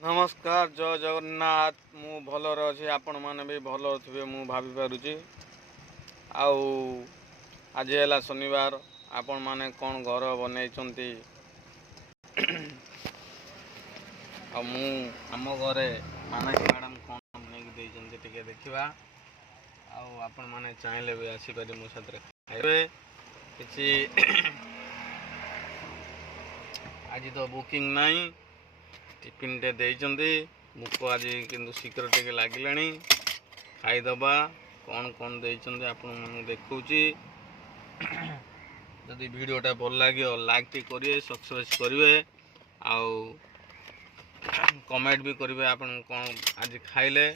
नमस्कार जय जगन्नाथ मु भलर अच्छे आपण मैंने भी भल थे मु भावी पारुची। आज है शनिवार आपण मैंने कौन घर बन आम घरे मानसी मैडम कौन बन टे देखा आपण मैंने चाहिए भी आसीपारे मो साथ खाइबे किसी आज तो बुकिंग नहीं टिफिन टे देइचंदी मुको आज किंतु शीघ्र टे लगिलानी खाईदबा कौन कौन देइचंदी आपण मन देखौची। जदि वीडियोटा भल लगे लाइक टी करिए सब्सक्राइब करिवे आउ कमेंट भी करिवे आपण कौन आज खाइले।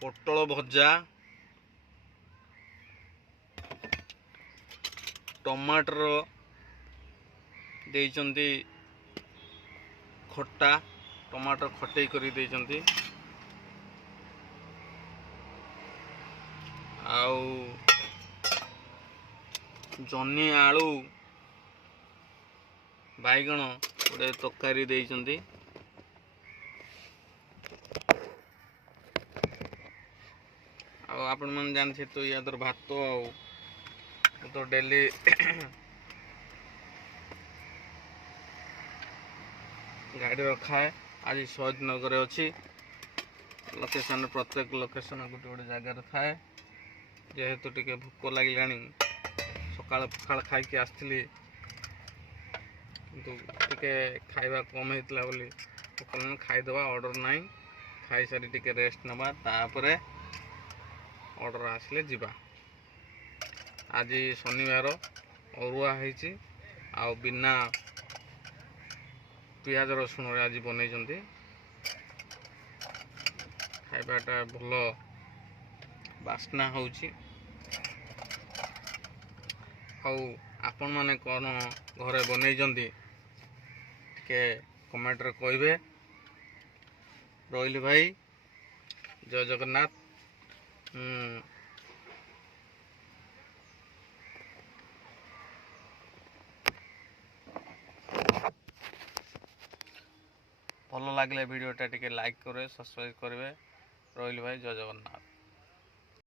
पोटल भजा टमाटर देइचंदी खट्टा टमाटर खटई करी देइचंती आउ जन्नी आलू बैगण गोटे तरकारी देइचंती आपण मन जानछे तो या तर भात तो डेली गाड़ी रखा है। आज शहीद नगर अच्छी लोकेशन प्रत्येक लोकेशन गोटे गोटे जगार थाए जेहेतु टिके भोक लगे सकाल पखाड़ खाई आसती टिके खाइबा कम होता बोली खाईदबा ऑर्डर नहीं खाई सारी टिके रेस्ट नवा तापरे ऑर्डर आसले जीवा। आज शनिवार अरुआ है आ बिना पियाज रसुण आज बन खाइबाटा भल बास्ना होची। आपण माने कौन घरे बनई के कमेंट रे कहिबे। रोहिली भाई जय जगन्नाथ। भल लगे वीडियोटा टिके लाइक करे सब्सक्राइब करेंगे। रोहिली भाई जय जगन्नाथ।